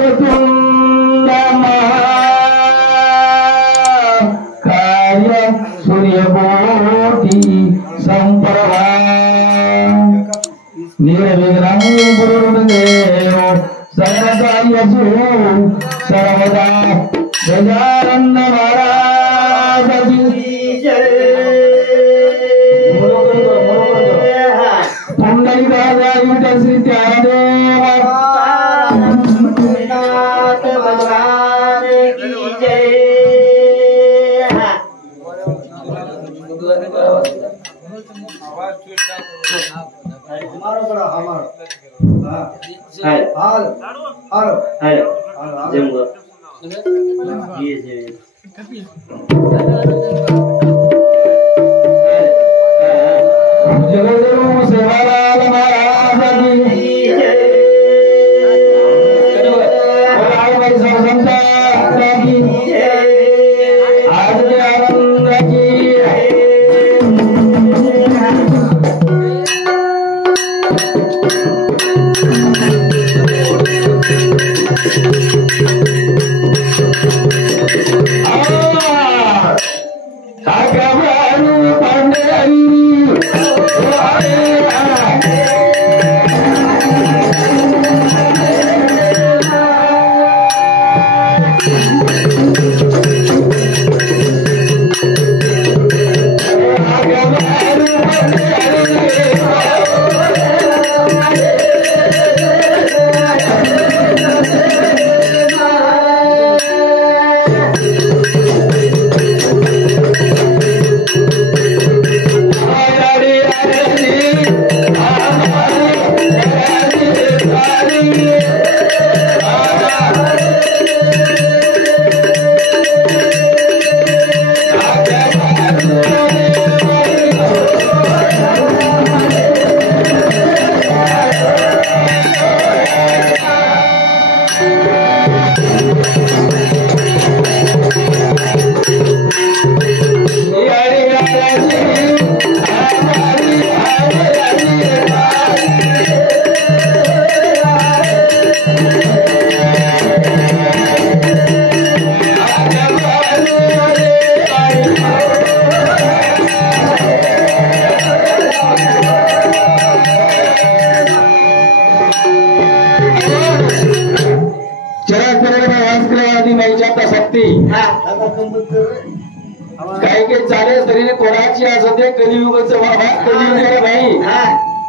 वक्रतुंड महाकाय सूर्यकोटि संप्रभा निर्विघ्नं कुरुदेव सर्वकार्येषु सर्वदा गजानन महाराज की जय। पुंडलिकायुध श्री त्यागदेव भगवान की जय। जगद्गुरु सेवालाल महाराज की जय। भाई संता की जय। आज के आनंद की काही काही चाले तरी कोणाची असते कलियुगचं बाबा कलियुग भाई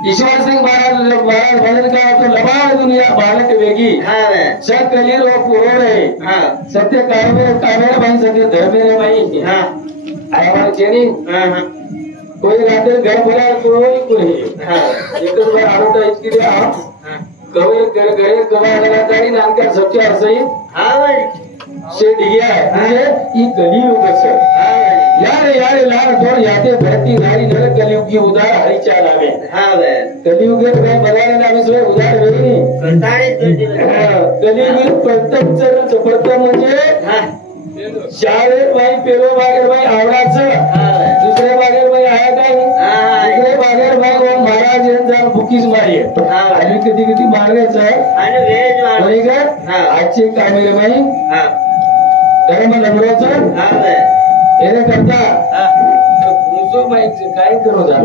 ईश्वर सिंह महाराज भजन का तो लबाड दुनिया बालक वेगी सत कलीर वो पूरो रहे सत्य कामेर भाई सत्य धर्मेर भाई आया चेनी कोई रात्री घर बोला कोई एक बार आरोटा इसके लिए कवे गए कवा लगा तारी नानका सच्चा असही से डिग्या म्हणजे ही कलियुग आहे यारे लाड थोड याते भरती नारी नर कलियुग की उदार हरिचा लावे कलियुग में बघायला नामी सोय उदार वेगळी कलियुग प्रथम चरण प्रथम म्हणजे शाळेत बाई पेरो बागेर बाई आवडाचं दुसऱ्या बागेर बाई आहे काय दुसऱ्या बागेर बाई ओम महाराज यांचा बुकीच मारी आणि कधी कधी मारण्याचं आजचे कामेरे बाई धर्म नगराचं येणे करता मुसो माहिती काय करू जा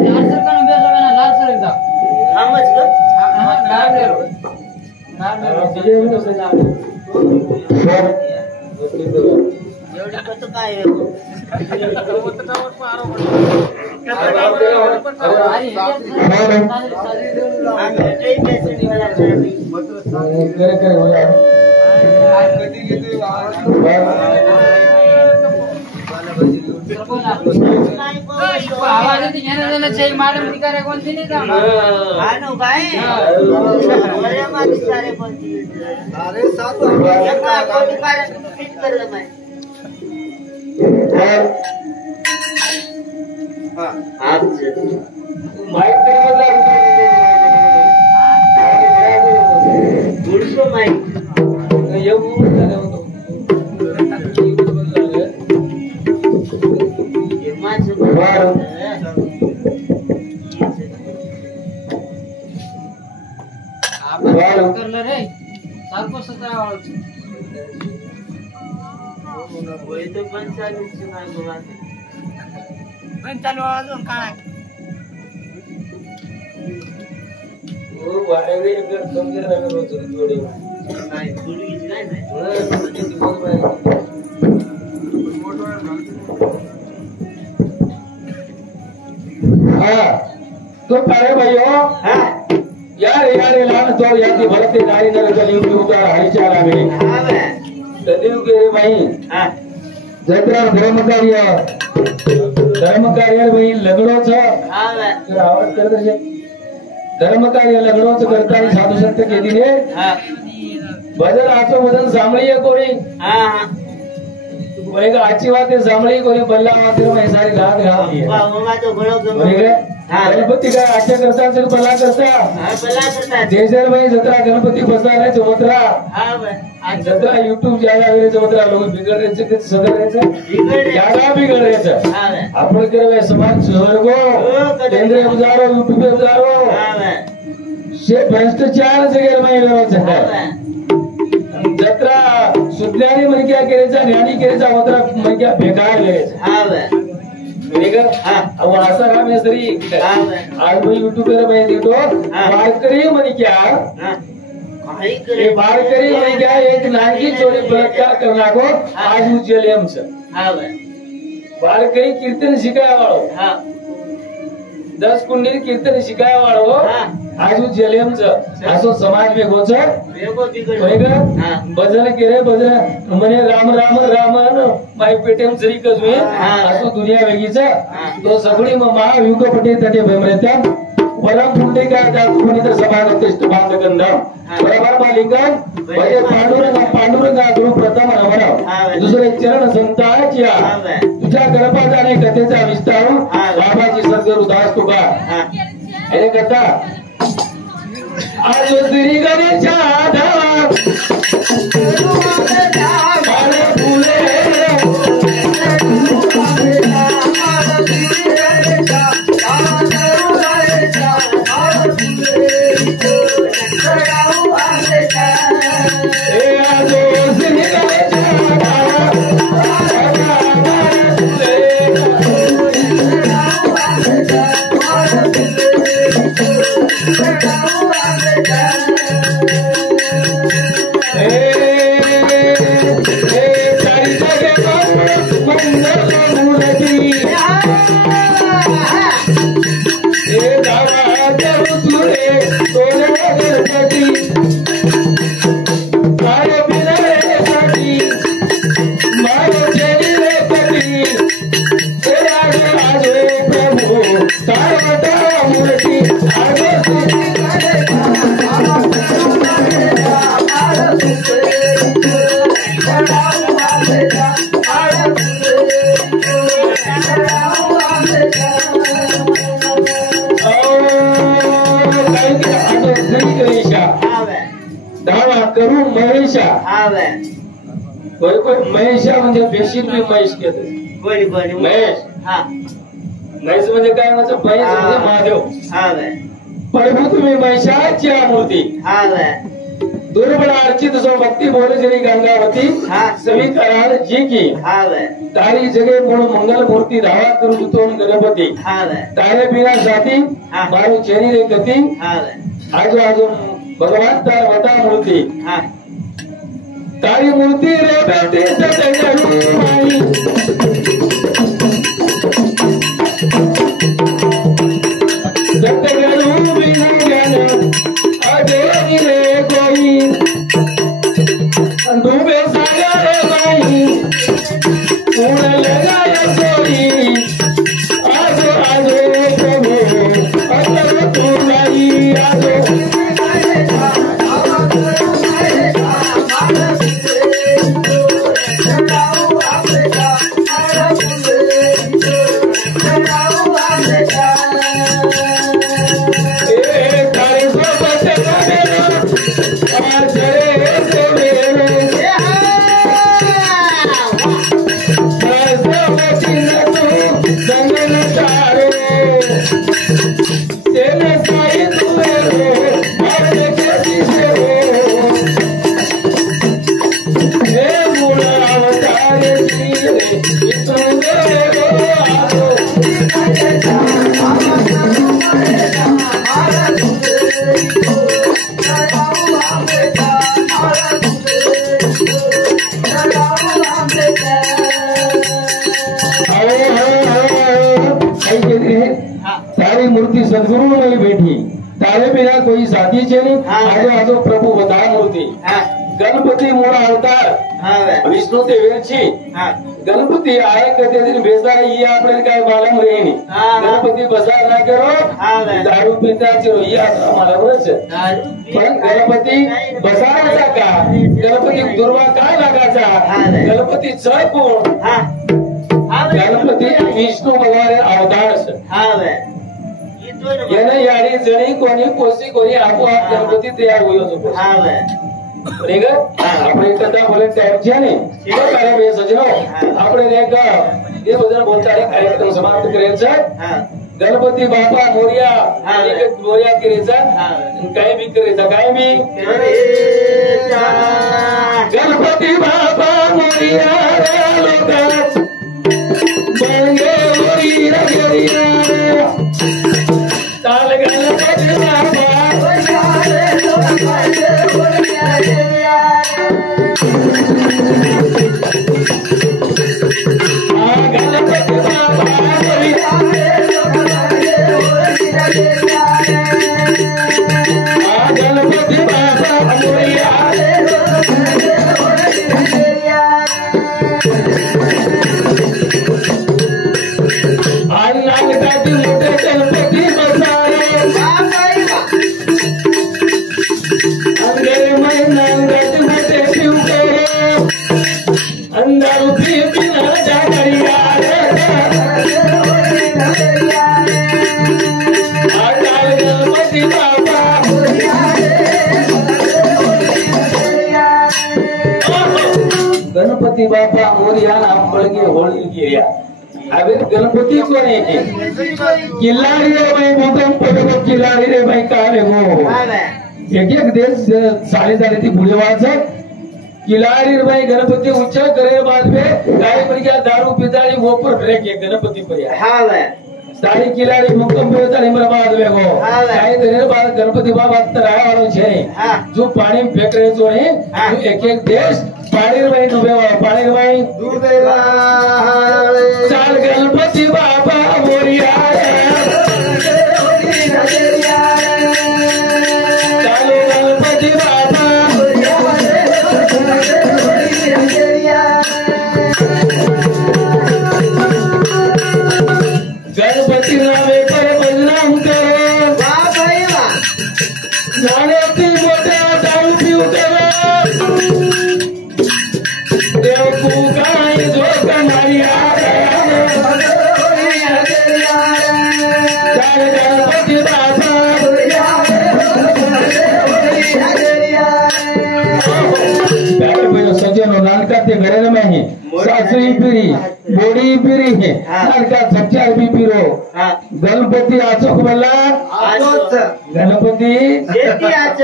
तो काय भाई हो यार लान तो यादी भरते नारी नर कलियुग उतार हरिचार आवे कलियुग के भाई जत्रा धर्म कार्य भाई लगड़ो छ तर आवड करत छे धर्म कार्य लगड़ो छ करता साधू संत के दिने भजन आचो भजन सांभळीए कोणी वैगा आची बात है सांभळी कोणी बल्ला मात्र में सारी गात गाव दी है गणपती काय आच्या करता असेल बल्ला करता जयजर भाई जत्रा गणपती बसला चौतरा जत्रा YouTube ज्यादा वेळे चौतरा लोक बिगड़ रहे थे सदर रहे ज्यादा बिगड़ रहे थे आपण करवे समाज स्वर्गो केंद्र गुजारो YouTube पे गुजारो से भ्रष्टाचार जगह में व्यवस्था है जत्रा सुज्ञानी मन क्या करायचा ज्ञानी करायचा वत्रा मन क्या बेकार करायचा बरोबर अब असा राम हेसरी आज मी YouTube वर मैं देतो वारकरी मन क्या ये वारकरी मन क्या एक नागी चोरी बलात्कार करना को आज उज्जैलेम छ वारकरी कीर्तन शिकाय वाळो 10 कुंडी कीर्तन शिकाय वाळो आज उज्जैलेम छ असो समाज में गोच भजन केरे भजन मने राम राम राम माय पेटेम जरी कजवे असो दुनिया वेगीचा तो सगळी महायुग पटे तटे भमरेत्या परम पुंडे का जातु कोणी तर समान तेष्ट बांधकंद बरोबर मालिका भजे पांडुरंग गुरु प्रथम नमन दुसरे चरण संताच्या तुझ्या गर्भात आणि कथेचा विस्तार बाबाची सद्गुरु दास तुका हे करता आज श्री गणेशा धावा महेशा म्हणजे बेशीत मी महेश केलं महेश महेश म्हणजे काय म्हणजे महेश म्हणजे महादेव प्रभू तुम्ही महिषाची मूर्ती दुर्बल अर्चित सो भक्ति बोल जरी गंगावती सभी करार जी की तारी जगह पूर्ण मंगल मूर्ति धावा करू तोन गणपती तारे बिना जाती मारू चेरी रे गती आजो आजो भगवान तार वता मूर्ति तारी मूर्ति रे बेटे सतगुरु माई सतगुरु बिना ज्ञान अधेरी रे कोई डूबे सागर माई पूर्ण लगाया कोई आजो आजो प्रभु अतर तू लाई आजो Thank you. बाकीचे आजो प्रभु बता मूर्ती गणपती मूळ अवतार विष्णू ते वेळची गणपती आहे कधी बेजार ही आपल्याला काय मालूम रेनी गणपती बजार ना करो दारू पिताची ही आम्हाला बरच पण गणपती बजाराचा का गणपती दुर्वा काय लागायचा गणपती चढ कोण गणपती विष्णू भगवान अवतार याने याडी जणी कोणी कोशी कोणी आपोआप गणपती तयार होईल આપણે કથા બોલે ટાઈમ છે ને ત્યારે બે સજનો આપણે એક એ બધા બોલતા કાર્યક્રમ સમાપ્ત કરે છે ગણપતિ બાપા મોરિયા એક મોરિયા કરે છે કાઈ બી કરે છે કાઈ બી ગણપતિ બાપા મોરિયા રે લોકા બંગે મોરિયા ગરિયા તાલ ગણપતિ બાપા गणपति बापा मोरिया नाम पड़गे होली गिरिया अबे गणपति को नहीं के किल्लारी रे भाई मोदम पड़ो किल्लारी रे भाई काले हो एक देश साले साले थी बुढ़ेवाड़ से किल्लारी रे भाई गणपति उच्चा करे बाद में गाय पर क्या दारू पिताली वो पर ब्रेक है गणपति पर हां सारी किल्लारी मुक्तम पे ताली मेरा बाद में को गाय देने बाद गणपति बाबा तराया वालों छे जो पानी में फेंक रहे जो है एक एक देश पानी भाई डूबे चाल गणपति बाबा मोरिया चालो गणपति बाबा गणपति नामे पर बदनाम करो जाने मोटा दारू पीऊ करो घरे में ही सासरी पीरी बोड़ी पीरी है नानका सच्चा भी पीरो गणपति आचोक बोला गणपति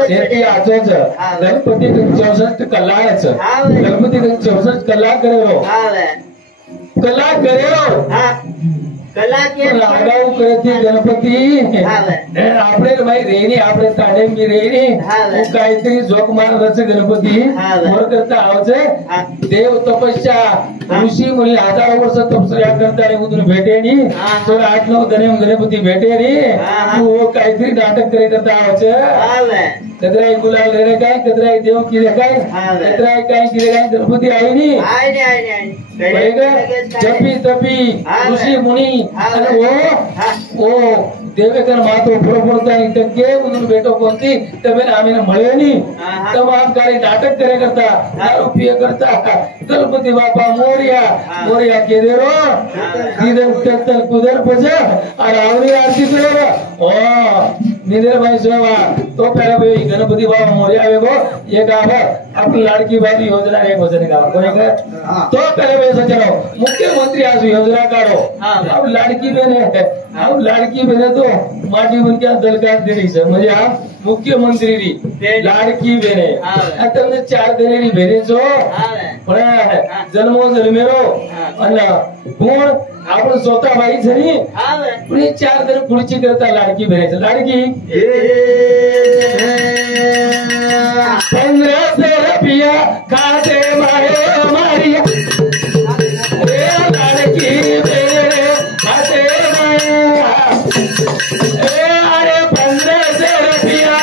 शेती आचोच गणपति 64 कलाच गणपति 64 कला करेलो कला के लगाव करती गणपति आपले भाई रेणी आपले ताडे मी रेणी काहीतरी जोक मारच गणपती मोर करता आवचे देव तपस्या ऋषी मुनी 1000 वर्ष तपस्या करता रे उदून भेटेनी तो 8-9 गणेम गणपती भेटेनी तू काहीतरी नाटक करे करता आवचे कदराई गुलाल रे काय कदराई देव की रे काय कदराई काय की रे काय गणपती आहे नी जपी तपी ऋषी मुनी ओ देवेकर मातो पुरपुरता इतके उदून भेटो कोणती तबे आम्ही मळेनी तमाम काही नाटक करे करता दारू पिए करता गणपति बापा मोरिया के देरो इधर तत्तर कुदर पजा और आवरी आरती करो ओ निधर भाई सेवा तो पहले भाई गणपति बाबा मोरिया वेगो ये गावा अपनी लाड़की बाती योजना एक वजन गावा कोई का तो पहले भाई सचनो मुख्यमंत्री आज योजना काढो अब लाड़की बहने तो माटी बन के दल का दे रही है म्हणजे हा मुख्यमंत्री री लाड़की बहने आता म्हणजे 4 देनेरी बहने जो पण जन्मो जन्मेरो आणि कोण आपण स्वतः बाई झरी पण 4 जण पुढची करता लाड़की बहने लाड़की 1500 रुपया खाते मारे हमारी लाड़की बहने खाते मारे अरे 1500 रुपया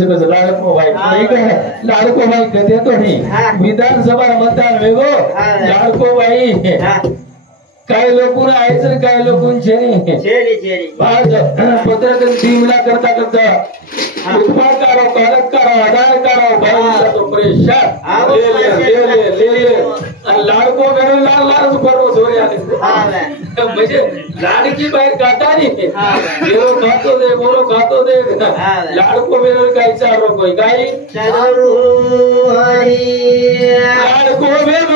करायचं कसं लाडकोबाई लाडकोबाई कथे तो विधानसभा मतदान वेगो लाडकोबाई काही लोक आयचं काही लोक पत्रकार टीमला करता करता उत्पाद काढो कागद काढो आधार काढो बाई तो परेशान ले लाडको गरे लाल लाल करो सोर्या म्हणजे लाडकी बाहेर गाता नाही खातो दे बोलो खातो दे लाडको बेरो काही चारो कोई काही लाडको बेरो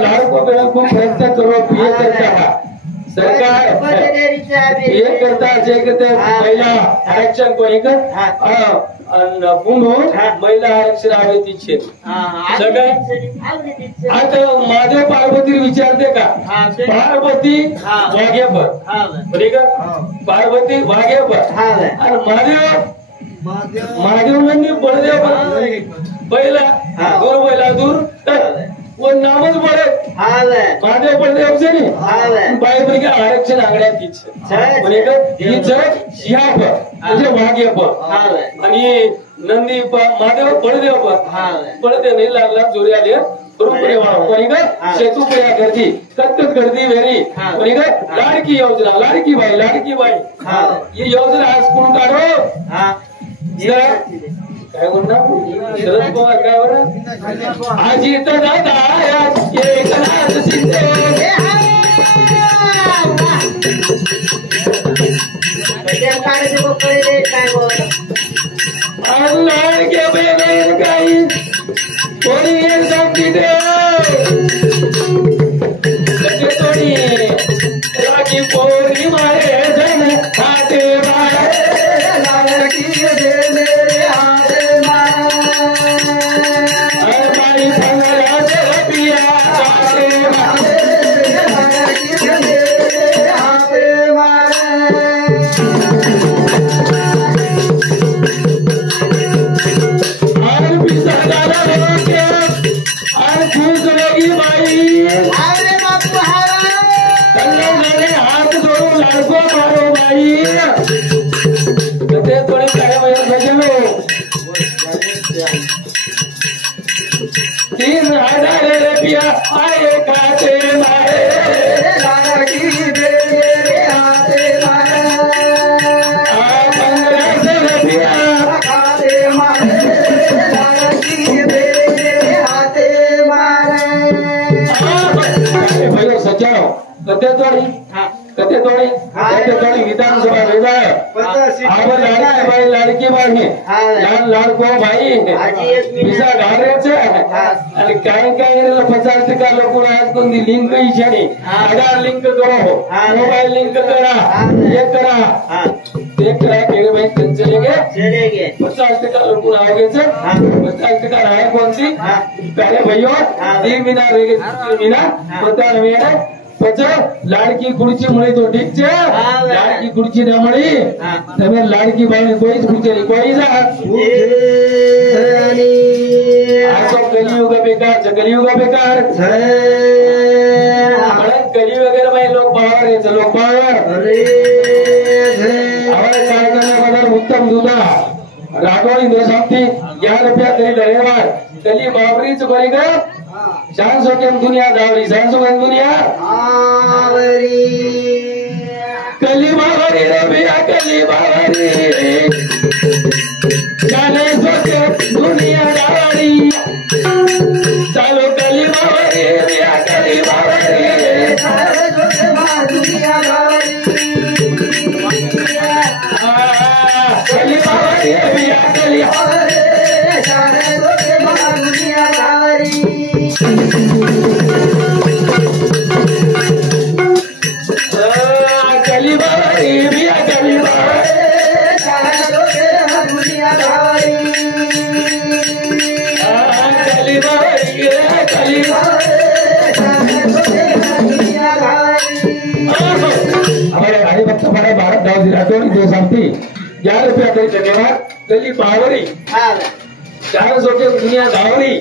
लाडको को प्रयत्न करो ये करता सरकार ये करता जे करते महिला आरक्षण को एक म्हणून महिला आरक्षण हवे तिचे आता माझ्या पार्वती विचारते का पार्वती वाघ्यापर पार्वती वाघ्यापर आणि महादेव म्हणजे बळदेव पहिला दूर पहिला दूर वो नामच पडत महादेव बळदेव से नाही बाहेर की आरक्षण आगड्यात म्हणजे वाघ्यापर आणि नंदी महादेव बळदेव बळदेव नाही लागला जोरी आले सेतू पया गर्दी कटकट गर्दी वेरी लाडकी योजना लाडकी बाई ही योजना आज कोण काढो काय म्हणणार शरद पवार काय बरं आजी तर दादा एकनाथ शिंदे लाडके बहीण काही कोणी एक सांगते कसे कोणी राखी पोरी मारे जन खाते विधानसभा लाडकी बाई लाडको बाई पिसा घालायचं आणि काही काही 50% लोक आज कोणती लिंक इच्छाने आधार लिंक करो मोबाईल लिंक करा हे करा ते करा केले भाई चलेंगे 50% लोग आओगे 50% राय कौन सी पहले भैया 3 महीना रहेगी 3 महीना पता नहीं लाडकी खुर्ची मળી तो ठीक છે लाडकी खुर्ची न મળી તમે લાડકી બાઈને કોઈ જ પૂછે નહીં કોઈ જા આ તો કલિયુગ બેકાર कलियुग वगैरे भाई लोक पावर आहे लोक पावर हमारे कार्यक्रम उत्तम दुधा राठोड इंद्र शांती ₹11 तरी धन्यवाद कली बाबरीच बरी ग शान सोकेम दुनिया दावरी शान सोकेम दुनिया कली बाबरी रे बिया कली बाबरी शान सोकेम दुनिया दावरी चालो कली बाबरी बिया कली बाबरी दुनिया दावरी कली बाबरी बिया कली बाबरी शान सोकेम दुनिया दावरी कली बाबरी बिया कली बाबरी शान सोकेम दुनिया दावरी कली बाबरी कली बाबरी हमारे गाड़ी भक्त हमारे भारत दाव जिलातों दो सांगती ₹11 तरी धन्यवाद कली बावरी शान सोकेम दुनिया दावरी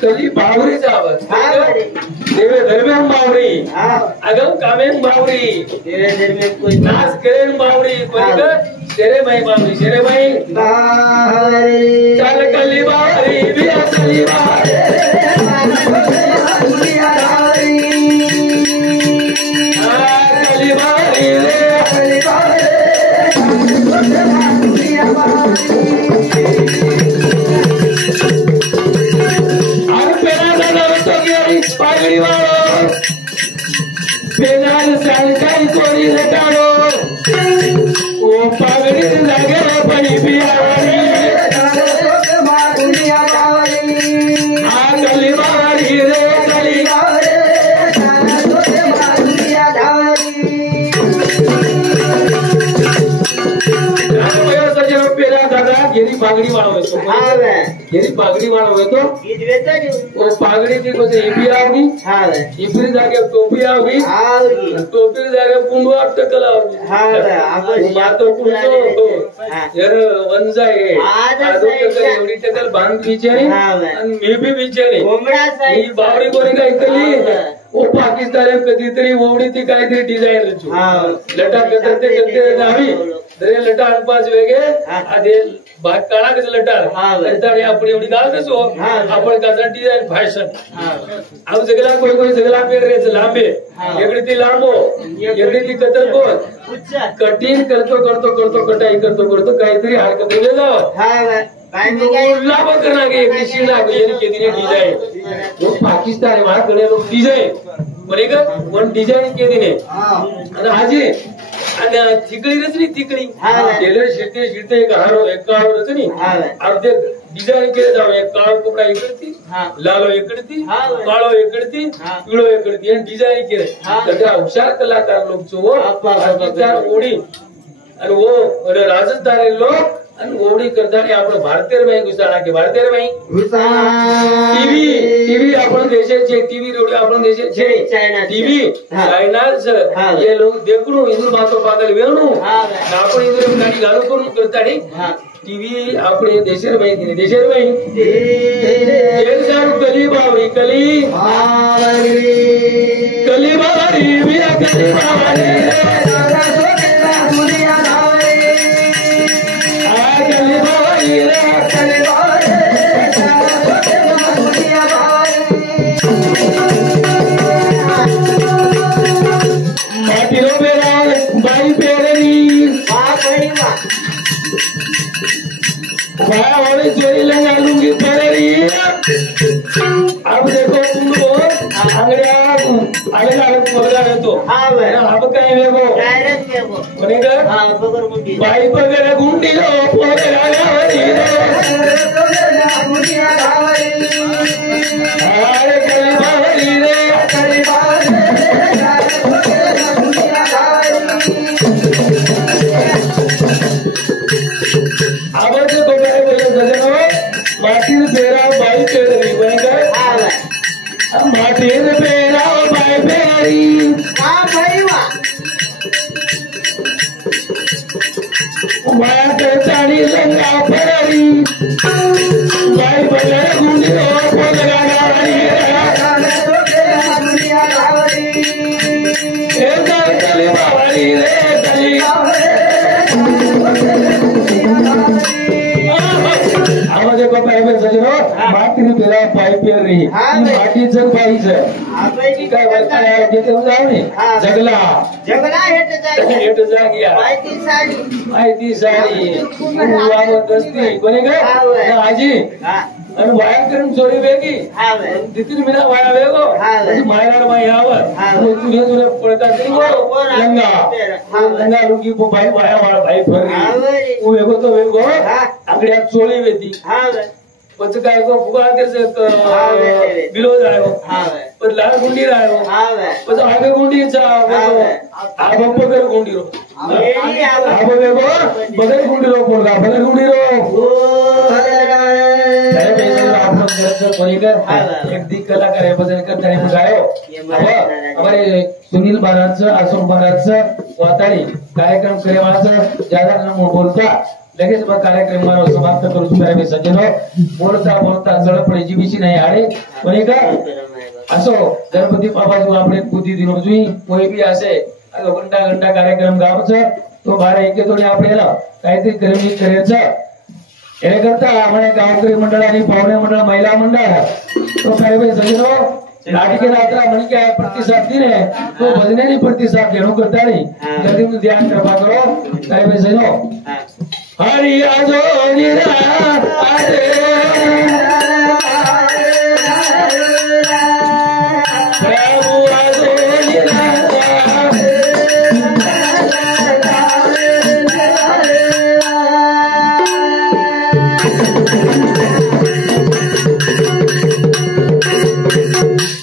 कली बावरी जावत देवे धर्मेन बावरी अगम कामेन बावरी देवे धर्मेन कोई नाच करेन बावरी कोई शेरे माई बावरी शेरे माई चल कली बावरी बिया कली बावरी दुनिया दावरी कली बावरी रे कली बावरी दुनिया दावरी पागड़ी वालों बेनाल सांकाई कोरी लटाड़ो वो पागड़ी लगे बड़ी बियावारी दुनिया दावरी गली बावरी रे गली दुनिया दावरी सजनो पेरा दादा गेरी पागड़ी वालों गेरी पागड़ी वालों तो वो पागड़ी थी कुछ इपी आओगी इपरी जाके टोपी आओगी टोपी जाके पुंडवा टकल आओगी मातो पुंडो यार वंजा है आदो टकल एवढी टकल बांध बिचारी आणि मी भी बिचारी ही बावडी कोणी काय केली वो पाकिस्तान कधीतरी ओवडी ती काहीतरी डिझाईन लटा करते नावी दरे लटा अनपास वेगे आदे भाग काळा कस लटा लटाने आपण एवढी गाव कसो आपण कसा डिझाईन फॅशन अब सगळा कोई सगळा पेर रेच लांबे एकडे ती लांबो एकडे ती कतर कोण कटिंग करतो कटाई करतो काहीतरी हरकत होले जाव लाभ करना के एक शिला को ये के दिने डिजाइन वो पाकिस्तान वहां कडे लोग डिजाइन बरेगा वन डिजाइन के दिने आणि आजी आणि तिकडी रचनी तिकडी टेलर शिरते एक हारो एक काळो रचनी अर्धे डिजाइन केले जाव एक काळो कपडा इकडती लालो इकडती काळो इकडती पिळो इकडती आणि डिजाइन केले त्या हुशार कलाकार लोक जो पाकिस्तान ओडी आणि वो राजस्थान लोक आणि ओडी करताना आपण भारतीय बाई घुसाळा की भारतीय बाई टीव्ही आपण देशाचे टीव्ही रोड आपण देशाचे टीव्ही चायनाच हे लोक देखणू इंद्र मातो पागल वेणू आपण इंद्र गाडी घालू करून करताना टीव्ही आपण देशर बाई देशर बाई कली बावरी कली कली बावरी बिया कली बावरी बाई पेरनी वाली चोरी लगा लूंगी पेरनी अब देखो तुम लोग अलग तो अब कहीं देखो बाई पगड़ गुंडी लो माटीर पेरा बाई पेरनी माटीर पेरा बाई पेरनी माट चाणी लंगा पेरनी बाई पगड़ गुंडी भाकरी पेरा पाय पेर रे माटी जग पाहिजे काय वरता देते जाऊ ने जगला जगला हेट जागिया माहिती साडी वावत असते कोणी काय आजी आणि बाहेर करून चोरी वेगी तिथून मी वाया वेगो मायला बाई यावर तुझे तुझे पळतात लंगा लुकी बाई वाया वाळा बाई फरली तू वेगो तो वेगो आकड्यात चोळी वेती પછી काय को फुगा तेच बिलो जायो पण लाल गुंडी रायो પછી आगे गुंडी चा आगो पगर गुंडी रो आगो वेगो बगर गुंडी रो पोरगा बगर गुंडी रो आपण घरचं परिकर एक दिक कलाकार आहे भजन करताना गायो हमारे सुनील महाराजचं आसोम महाराजचं वाताळी कार्यक्रम करेवाचं ज्यादा न बोलता लगेच मग कार्यक्रम समाप्त करू शकतो सज्जनो बोलता बोलता जळपडे जीबीची नाही आळे पण का असो गणपती बाबा जो આપણે બુદ્ધિ દિનો જોઈ કોઈ બી હશે આ ઘંટા ઘંટા કાર્યક્રમ ગાવছে તો બારે એકે તોડે આપણે કાઈથી કર્મની કરે છે એને કરતા આપણે ગામકરી મંડળ અને પાવને મંડળ મહિલા મંડળ તો કાઈ ભાઈ સજનો नाटिके रात्रा म्हण के प्रतिसाद दिने तो भजनेनी प्रतिसाद घेणो करतानी जल्दी में ध्यान कृपा करो काय भाई सजनो हरि आजो निरा आजे प्रभु आजो निरा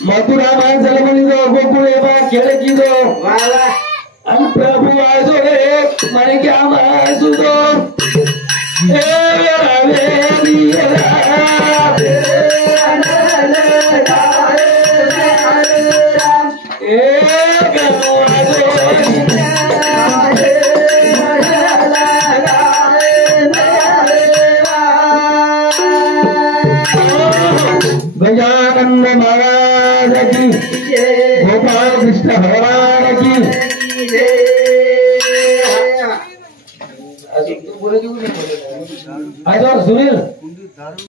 मथुरा माणसाला म्हणलो गोकुळे बा केले की दो वाला आणि प्रभु आजो रे माने क्या मासुदो ए गजानंद महाराज की गोपाल कृष्ण भगवान की आज सुनील